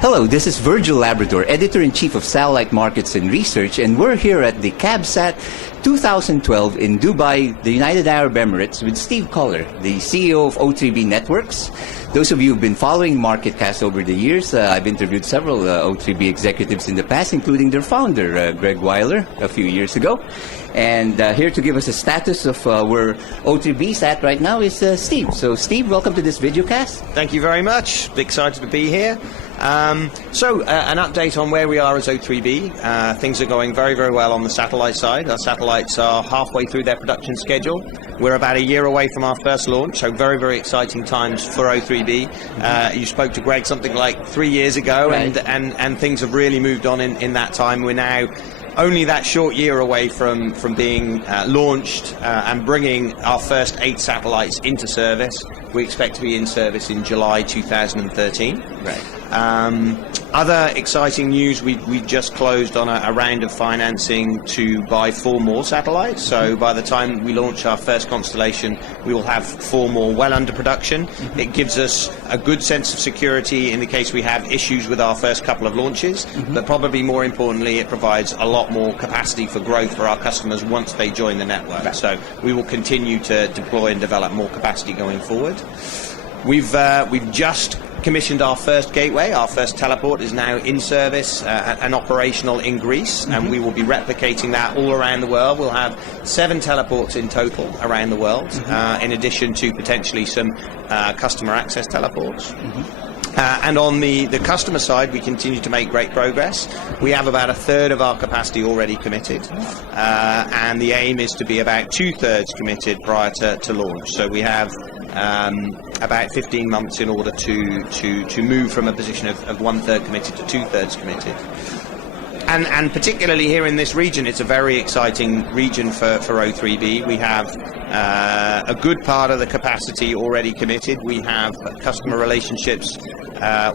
Hello, this is Virgil Labrador, Editor-in-Chief of Satellite Markets and Research, and we're here at the CABSAT 2012 in Dubai, the United Arab Emirates, with Steve Collar, the CEO of O3b Networks. Those of you who've been following MarketCast over the years, I've interviewed several O3b executives in the past, including their founder, Greg Weiler, a few years ago. And here to give us a status of where O3b's at right now is Steve. So, Steve, welcome to this videocast. Thank you very much. Excited to be here. An update on where we are as O3b. Things are going very, very well on the satellite side. Our satellites are halfway through their production schedule. We're about a year away from our first launch, so very, very exciting times for O3b. You spoke to Greg something like 3 years ago, right. and things have really moved on in that time. We're now only that short year away from being launched and bringing our first 8 satellites into service. We expect to be in service in July 2013. Right. Other exciting news, we just closed on a round of financing to buy 4 more satellites. So by the time we launch our first constellation, we will have 4 more well under production. Mm-hmm. It gives us a good sense of security in the case we have issues with our first couple of launches, mm-hmm. but probably more importantly, it provides a lot more capacity for growth for our customers once they join the network. Right. So we will continue to deploy and develop more capacity going forward. We've just commissioned our first gateway. Our first teleport is now in service and operational in Greece, mm-hmm. and we will be replicating that all around the world. We'll have 7 teleports in total around the world, mm-hmm. In addition to potentially some customer access teleports. Mm-hmm. And on the customer side, we continue to make great progress. We have about 1/3 of our capacity already committed, and the aim is to be about 2/3 committed prior to launch. So we have about 15 months in order to move from a position of 1/3 committed to 2/3 committed. And particularly here in this region, it's a very exciting region for O3b. We have a good part of the capacity already committed. We have customer relationships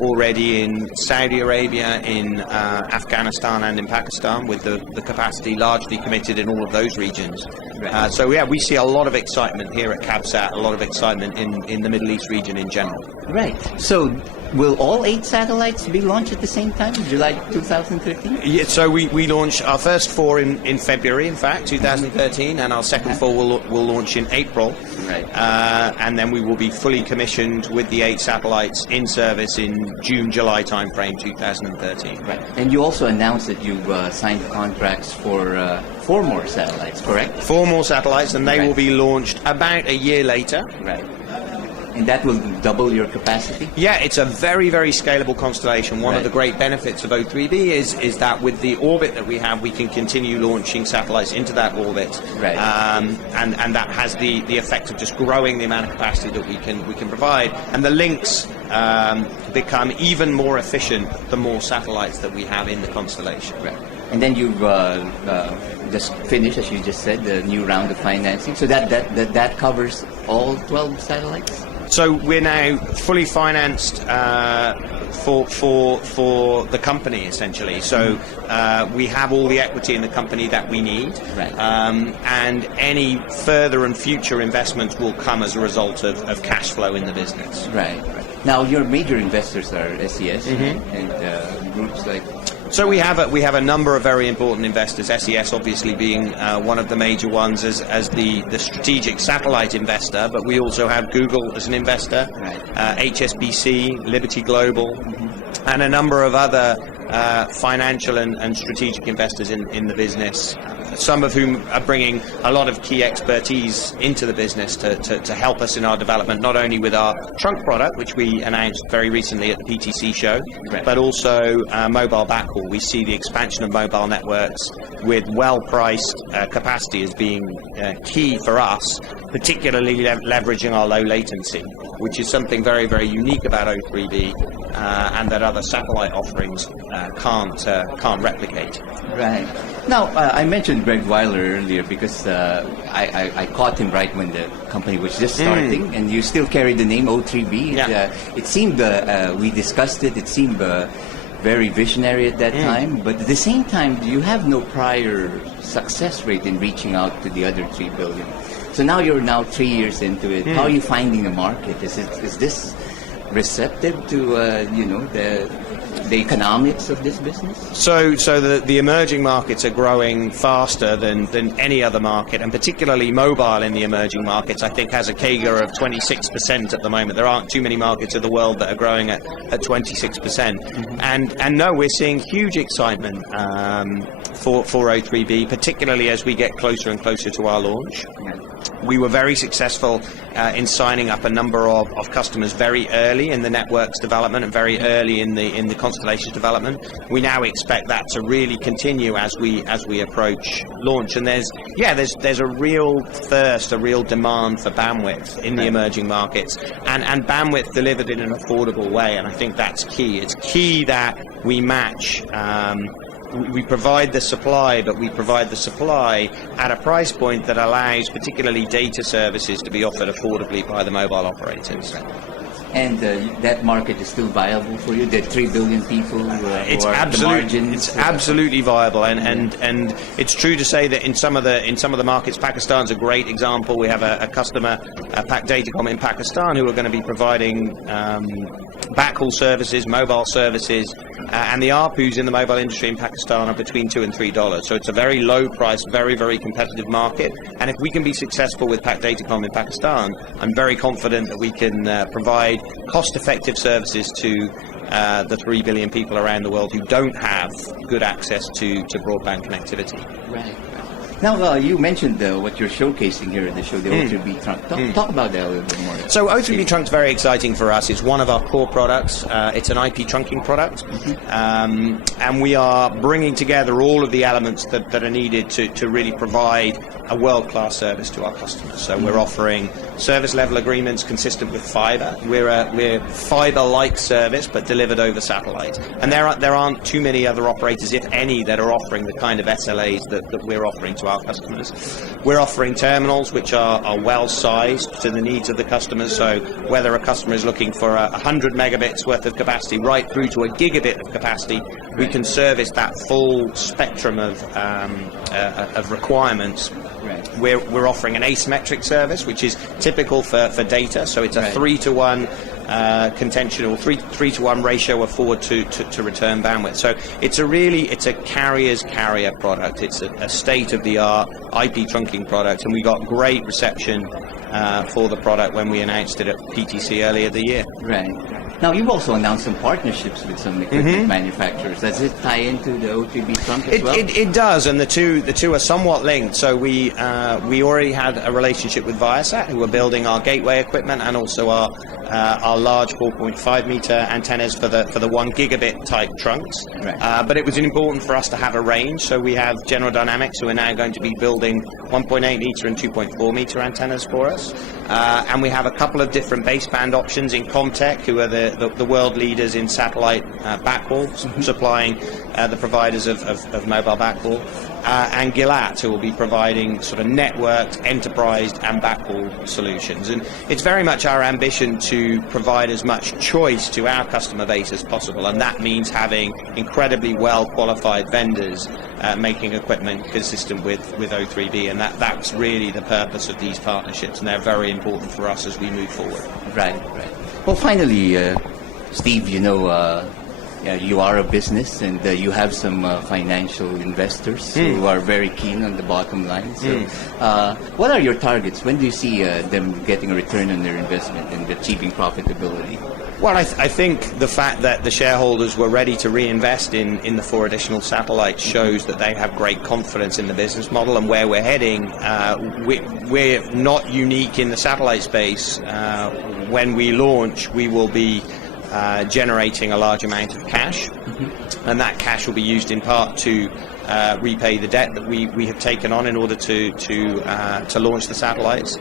already in Saudi Arabia, in Afghanistan and in Pakistan, with the capacity largely committed in all of those regions. So yeah, we see a lot of excitement here at CABSAT, a lot of excitement in the Middle East region in general. Right. So will all 8 satellites be launched at the same time, July 2013? Yeah, so we launch our first 4 in February, in fact, 2013, and our second 4 will launch in April. Right. And then we will be fully commissioned with the 8 satellites in service in June, July timeframe 2013. Right. And you also announced that you've signed contracts for 4 more satellites, correct? 4 more satellites, and they right. will be launched about a year later. Right. And that will double your capacity? Yeah, it's a very, very scalable constellation. One of the great benefits of O3b is that with the orbit that we have, we can continue launching satellites into that orbit. Right. And that has the effect of just growing the amount of capacity that we can provide. And the links become even more efficient the more satellites that we have in the constellation. Right. And then you've just finished, as you just said, the new round of financing. So that covers all 12 satellites? So we're now fully financed for the company, essentially. So we have all the equity in the company that we need, right. And any further and future investments will come as a result of cash flow in the business. Right. Now, your major investors are SES, mm-hmm. and groups like. So we have a number of very important investors. SES obviously being one of the major ones as the strategic satellite investor, but we also have Google as an investor, right. HSBC, Liberty Global, mm-hmm. and a number of other financial and strategic investors in the business. Some of whom are bringing a lot of key expertise into the business to help us in our development, not only with our trunk product, which we announced very recently at the PTC show, right. but also mobile backhaul. We see the expansion of mobile networks with well-priced capacity as being key for us, particularly leveraging our low latency, which is something very, very unique about O3b and that other satellite offerings can't replicate. Right. Now, I mentioned Greg Weiler earlier because I caught him right when the company was just starting, and you still carry the name O3b. Yeah. It seemed, we discussed it, it seemed very visionary at that time, but at the same time, you have no prior success rate in reaching out to the other 3 billion. So now you're 3 years into it. How are you finding the market? Is this receptive to, the economics of this business? So the emerging markets are growing faster than any other market, and particularly mobile in the emerging markets, I think, has a CAGR of 26% at the moment. There aren't too many markets of the world that are growing at 26%. And no, we're seeing huge excitement for O3b, particularly as we get closer and closer to our launch. We were very successful in signing up a number of customers very early in the network's development and very early in the constellation's development. We now expect that to really continue as we approach launch. And there's a real thirst, a real demand for bandwidth in the emerging markets, and bandwidth delivered in an affordable way. And I think that's key. It's key that we match. We provide the supply, but we provide the supply at a price point that allows particularly data services to be offered affordably by the mobile operators. And that market is still viable for you? The 3 billion people it's absolutely viable, and it's true to say that in some of the markets, Pakistan's a great example. We have a customer, Pak Datacom in Pakistan, who are going to be providing backhaul services, mobile services, and the ARPUs in the mobile industry in Pakistan are between $2 and $3. So it's a very low price, very, very competitive market. And if we can be successful with Pak Datacom in Pakistan, I'm very confident that we can provide cost-effective services to the 3 billion people around the world who don't have good access to broadband connectivity. Right. Now, you mentioned what you're showcasing here at the show, the O3b trunk. Talk about that a little bit more. So O3b trunk's very exciting for us. It's one of our core products. It's an IP trunking product. And we are bringing together all of the elements that are needed to really provide a world-class service to our customers. So we're offering service level agreements consistent with fiber. We're fiber-like service, but delivered over satellite. And there aren't too many other operators, if any, that are offering the kind of SLAs that we're offering to our customers. We're offering terminals which are well-sized to the needs of the customers. So whether a customer is looking for 100 megabits worth of capacity right through to a gigabit of capacity, we can service that full spectrum of requirements. Right. We're offering an asymmetric service, which is typical for data. So it's a 3-to-1 contention, or 3-to-1 ratio of forward to return bandwidth. So it's a carrier's carrier product. It's a state-of-the-art IP trunking product, and we got great reception for the product when we announced it at PTC earlier the year. Right. Now, you've also announced some partnerships with some equipment manufacturers. Does it tie into the O3b trunk as well? It does, and the two are somewhat linked. So we already had a relationship with Viasat, who are building our gateway equipment and also our large 4.5 meter antennas for the 1 gigabit type trunks. Right. But it was important for us to have a range, so we have General Dynamics, who are now going to be building 1.8 meter and 2.4 meter antennas for us. And we have a couple of different baseband options in Comtech, who are the world leaders in satellite backhaul, supplying the providers of mobile backhaul, and Gilat, who will be providing sort of networked, enterprise and backhaul solutions. And it's very much our ambition to provide as much choice to our customer base as possible, and that means having incredibly well qualified vendors making equipment consistent with O3b, and that's really the purpose of these partnerships, and they're very important for us as we move forward. Right. Well, finally, Steve, you are a business, and you have some financial investors who are very keen on the bottom line. So, what are your targets? When do you see them getting a return on their investment and achieving profitability? Well, I think the fact that the shareholders were ready to reinvest in the 4 additional satellites shows that they have great confidence in the business model and where we're heading. We're not unique in the satellite space. When we launch, we will be generating a large amount of cash, and that cash will be used in part to repay the debt that we have taken on in order to launch the satellites,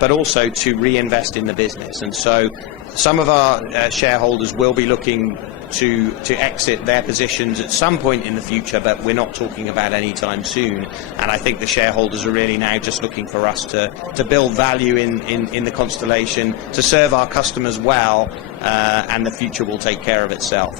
but also to reinvest in the business. And so some of our shareholders will be looking to exit their positions at some point in the future, but we're not talking about any time soon. And I think the shareholders are really now just looking for us to build value in the constellation, to serve our customers well, and the future will take care of itself.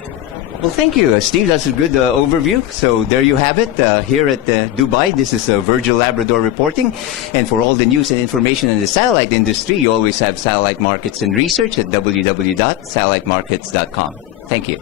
Well, thank you, Steve. That's a good overview. So there you have it. Here at Dubai, this is Virgil Labrador reporting. And for all the news and information in the satellite industry, you always have Satellite Markets and Research at www.satellitemarkets.com. Thank you.